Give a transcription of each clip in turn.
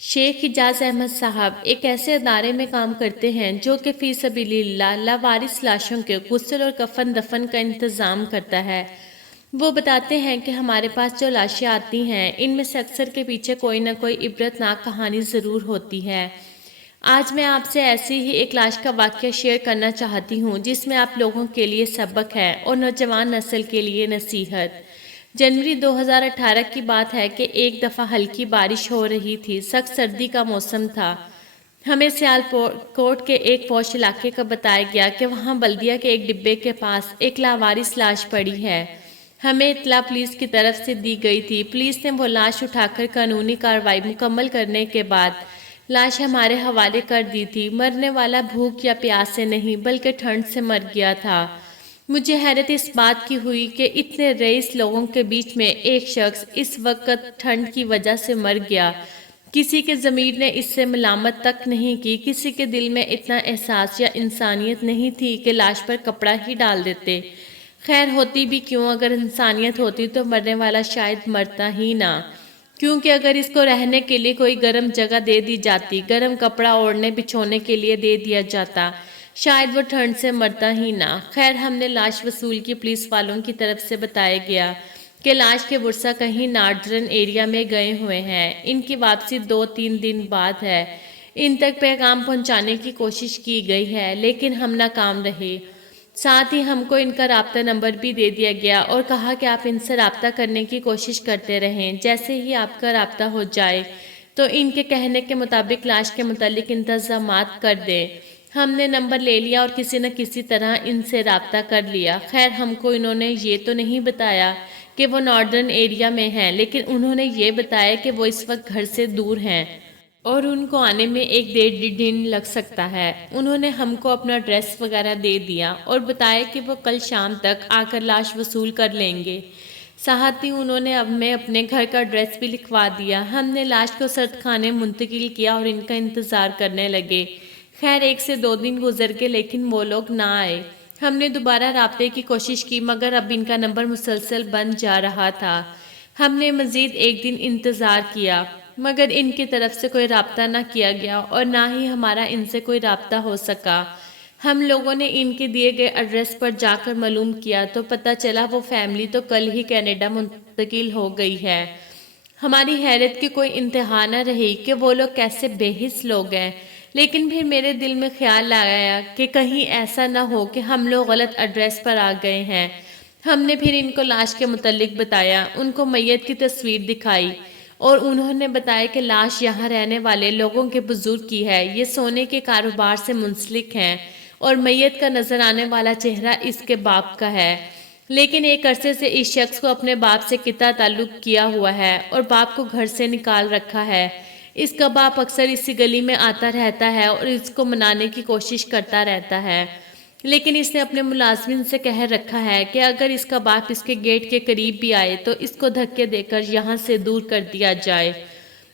شیخ اعجاز احمد صاحب ایک ایسے ادارے میں کام کرتے ہیں جو کہ فی سبیل اللہ لاوارث لاشوں کے غسل اور کفن دفن کا انتظام کرتا ہے۔ وہ بتاتے ہیں کہ ہمارے پاس جو لاشیں آتی ہیں ان میں سے اکثر کے پیچھے کوئی نہ کوئی عبرتناک کہانی ضرور ہوتی ہے۔ آج میں آپ سے ایسی ہی ایک لاش کا واقعہ شیئر کرنا چاہتی ہوں جس میں آپ لوگوں کے لیے سبق ہے اور نوجوان نسل کے لیے نصیحت۔ جنوری 2018 کی بات ہے کہ ایک دفعہ ہلکی بارش ہو رہی تھی، سخت سردی کا موسم تھا۔ ہمیں سیال کوٹ کے ایک پوش علاقے کا بتایا گیا کہ وہاں بلدیہ کے ایک ڈبے کے پاس ایک لاوارث لاش پڑی ہے۔ ہمیں اطلاع پولیس کی طرف سے دی گئی تھی۔ پولیس نے وہ لاش اٹھا کر قانونی کارروائی مکمل کرنے کے بعد لاش ہمارے حوالے کر دی تھی۔ مرنے والا بھوک یا پیاس سے نہیں بلکہ ٹھنڈ سے مر گیا تھا۔ مجھے حیرت اس بات کی ہوئی کہ اتنے رئیس لوگوں کے بیچ میں ایک شخص اس وقت ٹھنڈ کی وجہ سے مر گیا۔ کسی کے ضمیر نے اس سے ملامت تک نہیں کی، کسی کے دل میں اتنا احساس یا انسانیت نہیں تھی کہ لاش پر کپڑا ہی ڈال دیتے۔ خیر ہوتی بھی کیوں، اگر انسانیت ہوتی تو مرنے والا شاید مرتا ہی نہ، کیونکہ اگر اس کو رہنے کے لیے کوئی گرم جگہ دے دی جاتی، گرم کپڑا اوڑھنے بچھونے کے لیے دے دیا جاتا، شاید وہ ٹھنڈ سے مرتا ہی نہ۔ خیر ہم نے لاش وصول کی پولیس والوں کی طرف سے بتایا گیا کہ لاش کے ورثہ کہیں ناردرن ایریا میں گئے ہوئے ہیں، ان کی واپسی 2-3 دن بعد ہے۔ ان تک پیغام پہنچانے کی کوشش کی گئی ہے لیکن ہم ناکام رہے۔ ساتھ ہی ہم کو ان کا رابطہ نمبر بھی دے دیا گیا اور کہا کہ آپ ان سے رابطہ کرنے کی کوشش کرتے رہیں، جیسے ہی آپ کا رابطہ ہو جائے تو ان کے کہنے کے مطابق لاش کے متعلق انتظامات کر دیں۔ ہم نے نمبر لے لیا اور کسی نہ کسی طرح ان سے رابطہ کر لیا۔ خیر ہم کو انہوں نے یہ تو نہیں بتایا کہ وہ ناردرن ایریا میں ہیں، لیکن انہوں نے یہ بتایا کہ وہ اس وقت گھر سے دور ہیں اور ان کو آنے میں 1-1.5 دن لگ سکتا ہے۔ انہوں نے ہم کو اپنا ایڈریس وغیرہ دے دیا اور بتایا کہ وہ کل شام تک آ کر لاش وصول کر لیں گے۔ ساتھ ہی انہوں نے ہمیں اپنے گھر کا ایڈریس بھی لکھوا دیا۔ ہم نے لاش کو سرد خانے منتقل کیا اور ان کا انتظار کرنے لگے۔ خیر 1 سے 2 دن گزر گئے لیکن وہ لوگ نہ آئے۔ ہم نے دوبارہ رابطے کی کوشش کی مگر اب ان کا نمبر مسلسل بند جا رہا تھا۔ ہم نے مزید 1 دن انتظار کیا مگر ان کی طرف سے کوئی رابطہ نہ کیا گیا اور نہ ہی ہمارا ان سے کوئی رابطہ ہو سکا۔ ہم لوگوں نے ان کے دیے گئے ایڈریس پر جا کر معلوم کیا تو پتہ چلا وہ فیملی تو کل ہی کینیڈا منتقل ہو گئی ہے۔ ہماری حیرت کی کوئی انتہا نہ رہی کہ وہ لوگ کیسے بے حس لوگ ہیں، لیکن پھر میرے دل میں خیال آیا کہ کہیں ایسا نہ ہو کہ ہم لوگ غلط ایڈریس پر آ گئے ہیں۔ ہم نے پھر ان کو لاش کے متعلق بتایا، ان کو میت کی تصویر دکھائی اور انہوں نے بتایا کہ لاش یہاں رہنے والے لوگوں کے بزرگ کی ہے، یہ سونے کے کاروبار سے منسلک ہیں اور میت کا نظر آنے والا چہرہ اس کے باپ کا ہے، لیکن ایک عرصے سے اس شخص کو اپنے باپ سے قطع تعلق کیا ہوا ہے اور باپ کو گھر سے نکال رکھا ہے۔ اس کا باپ اکثر اسی گلی میں آتا رہتا ہے اور اس کو منانے کی کوشش کرتا رہتا ہے، لیکن اس نے اپنے ملازمین سے کہہ رکھا ہے کہ اگر اس کا باپ اس کے گیٹ کے قریب بھی آئے تو اس کو دھکے دے کر یہاں سے دور کر دیا جائے،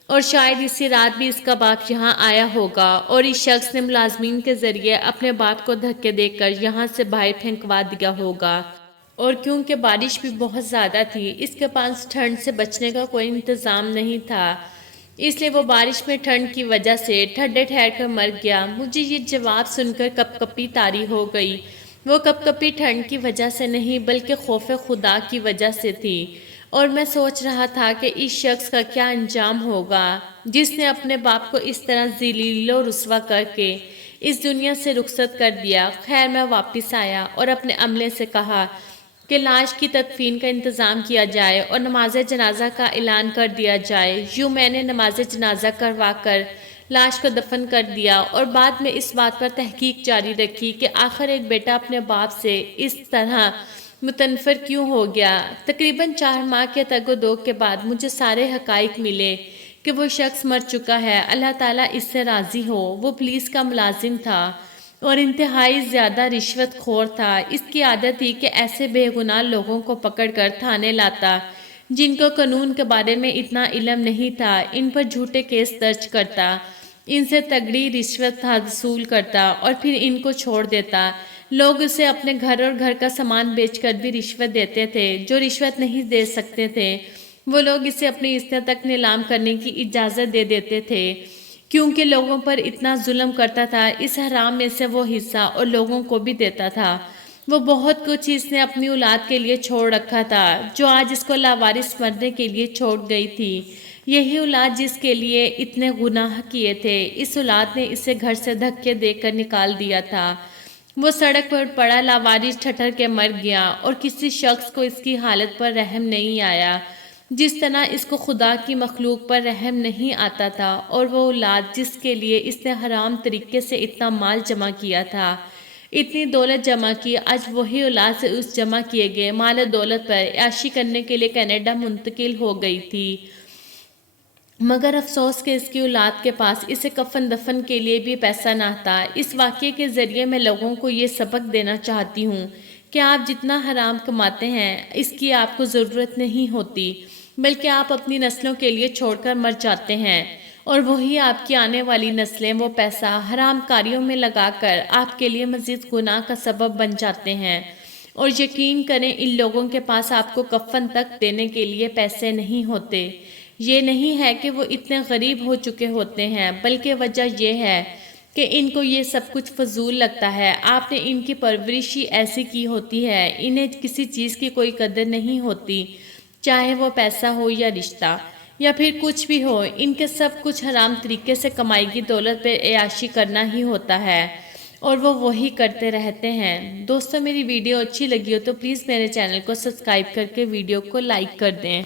اور شاید اسی رات بھی اس کا باپ یہاں آیا ہوگا اور اس شخص نے ملازمین کے ذریعے اپنے باپ کو دھکے دے کر یہاں سے باہر پھینکوا دیا ہوگا۔ اور کیونکہ بارش بھی بہت زیادہ تھی، اس کے پاس ٹھنڈ سے بچنے کا کوئی انتظام نہیں تھا، اس لیے وہ بارش میں ٹھنڈ کی وجہ سے ٹھنڈے ٹھہر کر مر گیا۔ مجھے یہ جواب سن کر کپ کپی طاری ہو گئی۔ وہ کپ کپی ٹھنڈ کی وجہ سے نہیں بلکہ خوف خدا کی وجہ سے تھی، اور میں سوچ رہا تھا کہ اس شخص کا کیا انجام ہوگا جس نے اپنے باپ کو اس طرح ذلیل و رسوا کر کے اس دنیا سے رخصت کر دیا۔ خیر میں واپس آیا اور اپنے عملے سے کہا کہ لاش کی تدفین کا انتظام کیا جائے اور نماز جنازہ کا اعلان کر دیا جائے۔ یوں میں نے نماز جنازہ کروا کر لاش کو دفن کر دیا اور بعد میں اس بات پر تحقیق جاری رکھی کہ آخر ایک بیٹا اپنے باپ سے اس طرح متنفر کیوں ہو گیا۔ تقریباً 4 ماہ کے تگ و دو کے بعد مجھے سارے حقائق ملے کہ وہ شخص مر چکا ہے، اللہ تعالیٰ اس سے راضی ہو۔ وہ پولیس کا ملازم تھا اور انتہائی زیادہ رشوت خور تھا۔ اس کی عادت تھی کہ ایسے بے گناہ لوگوں کو پکڑ کر تھانے لاتا جن کو قانون کے بارے میں اتنا علم نہیں تھا، ان پر جھوٹے کیس درج کرتا، ان سے تگڑی رشوت وصول کرتا اور پھر ان کو چھوڑ دیتا۔ لوگ اسے اپنے گھر اور گھر کا سامان بیچ کر بھی رشوت دیتے تھے، جو رشوت نہیں دے سکتے تھے وہ لوگ اسے اپنی استعمال تک نیلام کرنے کی اجازت دے دیتے تھے کیونکہ لوگوں پر اتنا ظلم کرتا تھا۔ اس حرام میں سے وہ حصہ اور لوگوں کو بھی دیتا تھا۔ وہ بہت کچھ اس نے اپنی اولاد کے لیے چھوڑ رکھا تھا جو آج اس کو لاوارث مرنے کے لیے چھوڑ گئی تھی۔ یہی اولاد جس کے لیے اتنے گناہ کیے تھے، اس اولاد نے اسے گھر سے دھکے دے کر نکال دیا تھا۔ وہ سڑک پر پڑا لاوارث ٹھٹر کے مر گیا اور کسی شخص کو اس کی حالت پر رحم نہیں آیا جس طرح اس کو خدا کی مخلوق پر رحم نہیں آتا تھا۔ اور وہ اولاد جس کے لیے اس نے حرام طریقے سے اتنا مال جمع کیا تھا، اتنی دولت جمع کی، آج وہی اولاد سے اس جمع کیے گئے مال و دولت پر عیاشی کرنے کے لیے کینیڈا منتقل ہو گئی تھی۔ مگر افسوس کہ اس کی اولاد کے پاس اسے کفن دفن کے لیے بھی پیسہ نہ تھا۔ اس واقعے کے ذریعے میں لوگوں کو یہ سبق دینا چاہتی ہوں کہ آپ جتنا حرام کماتے ہیں اس کی آپ کو ضرورت نہیں ہوتی، بلکہ آپ اپنی نسلوں کے لیے چھوڑ کر مر جاتے ہیں، اور وہی آپ کی آنے والی نسلیں وہ پیسہ حرام کاریوں میں لگا کر آپ کے لیے مزید گناہ کا سبب بن جاتے ہیں۔ اور یقین کریں ان لوگوں کے پاس آپ کو کفن تک دینے کے لیے پیسے نہیں ہوتے۔ یہ نہیں ہے کہ وہ اتنے غریب ہو چکے ہوتے ہیں، بلکہ وجہ یہ ہے کہ ان کو یہ سب کچھ فضول لگتا ہے۔ آپ نے ان کی پرورش ہی ایسی کی ہوتی ہے، انہیں کسی چیز کی کوئی قدر نہیں ہوتی، چاہے وہ پیسہ ہو یا رشتہ یا پھر کچھ بھی ہو۔ ان کے سب کچھ حرام طریقے سے کمائی کی دولت پہ عیاشی کرنا ہی ہوتا ہے، اور وہ وہی کرتے رہتے ہیں۔ دوستو، میری ویڈیو اچھی لگی ہو تو پلیز میرے چینل کو سبسکرائب کر کے ویڈیو کو لائک کر دیں۔